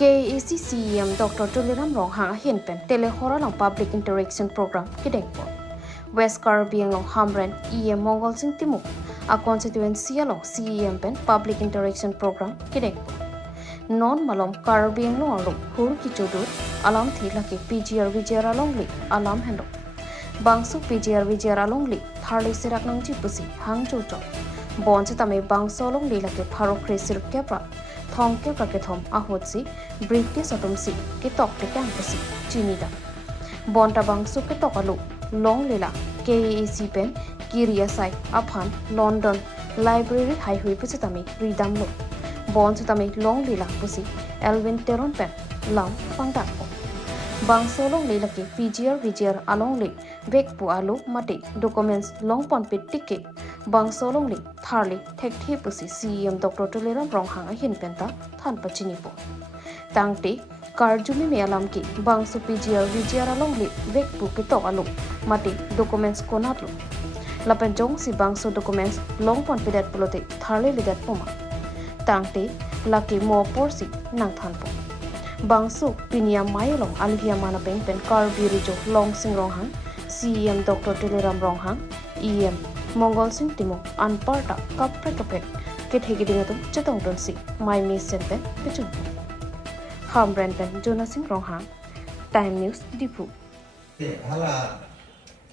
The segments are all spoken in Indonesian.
KAC CEM Dr. Tuliram Ronghang Hinpen Telehora Long Public Interaction Program Kidengpo West Caribbean Long Hamren EM Mongol Sing Timuk a constituency long CEM Pen Public Interaction Program Kidengpo Non Malom Caribbean Long Hur Kichodur Alam Thilaki PGR Vijayara Longli Alam Hendo Bangsu PGR Vijayara Longli Tharli Sirak Nang Jipusi Hang Jojo Bonse Tame Bangso Longli Lake Pharo Kresir Kepra Thong Kepra Kethom Ahotsi British Atomsi Kitok de Campasi Chinida Bonta Bangsu Ketokalu Long Lila KAC Pen Kiria Sai Aphan London Library Highway Pusitami Ridamlo Bonse Tame Long Lila Pusi Elvin Teron Pen Lam Pangdapo Bangso Long Lila Ki PGR Vijayar Alongli Vekpu Alu Mati Documents Long Ponpit Ticket Bangso Long Li Tharli Thekthi Pusi CEM Dr. Tuliram Ronghang Hinpenta Than Pachinipo Tangti Karjumi Mealam Ki Bangso PGR Vijayara Longli Vekpu Kitok Alu Mati Documents Konatlu Lapenjong si Bangso Documents Long Ponpidat Pulote Tharli Lidat Puma Tangti Laki Mo Porsi Nang Thanpo Bangso Pinia Mayolong Alihia Mana Pen Karbi Rijo Long Sing Ronghang CEM Dr. Tuliram Ronghang EM Mongol Sing Timo Anparta Kapre Kithigidingatum Chetong Donsi My Miss Pen Pichun Hamren Pen Jonah Sing Ronghang Time News Dipu Hala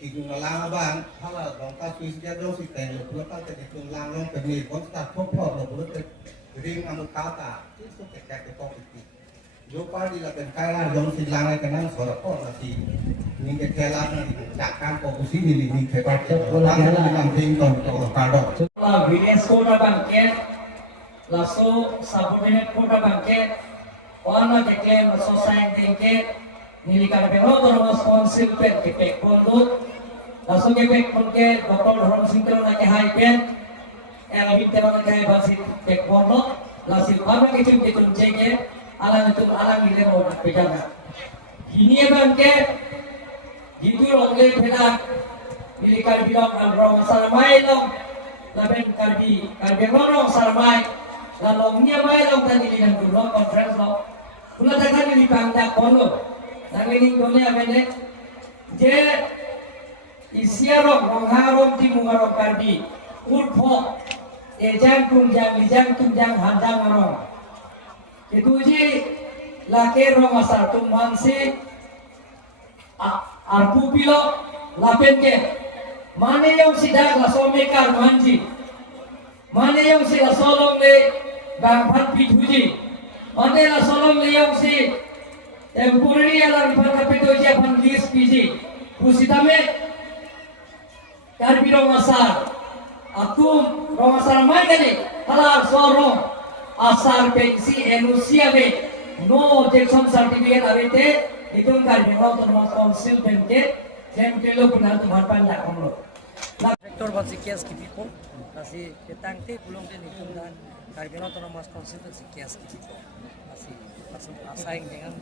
Kigung Lang Bang Hala Longka Fisya Dosi Ten Lupa Kigung Lang Long Peni Konsta Popo Lupa Ring Amukata Itu Kekak Topik Lupa di lapan kaya dong si langai kenang suara kok masih ini kekelan cakkan fokusi ini kebat langsung dilamping ton kado. La village kota bangket, laso subordinate kota bangket, wana declare society bangket, nilikan pengotor responsible pet kepek pondok, laso kepek bangket, doktor Dhorong Singkron lagi high pet, elbit teman lagi basit kepek pondok, lasil mana kecil cengke. Alang itu alang ini mau pegang. Ini bangke, gitu loh le pegang. Ini kalau bilang orang salamai dong, laben karbi orang salamai, lalu nia mai dong tadi di dalam dulu conference lo. Pula tadi di pangdak kono, tapi ini dunia bende, je isiarong harong di mungarong karbi, urpo, ejang tunjang handang orang. Itu je lakir romasar tu mansi arpu pilo lapen ke mana yang sidak la somekar manji mana yang si la solong le bangpat pituji mana la solong le yang si temporary alar bangpat pituji apan list piji pusitame karbi romasar atum romasar mai kali halar sorong asal pensi enusia be no objection certificate avete hitung karbi mau termas council bengke sem kelo benar tuhan pandang omlo Rektor buat sekias kipipo kasih ketangte pulung dan hitung dan karbi mau termas council dan sekias kipipo masih asaing dengan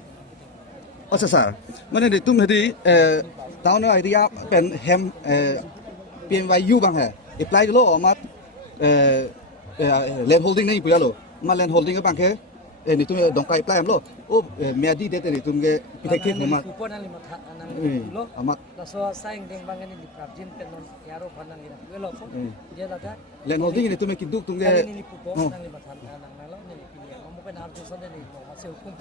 Oh sir, mana di tum tadi tahun idea pen hem PMYU bang hai apply dulu amat land holding नहीं पुया लो माल land holding के bang है ni tum dongkai apply am lo oh meadi date ni tum ke pitek nama kupon ang lima anang lo amat laso asaing ding bang ini di prabjin penon yaro panang ina lo po dia laga land holding ni tum ke kiduk tum ke ini pupo anang lima anang nalo ni pilih mau pen arjo sana ni masih hukum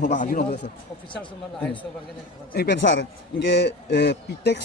mau bang ajin lo official semua lah so bang ini ini pensar inge pitek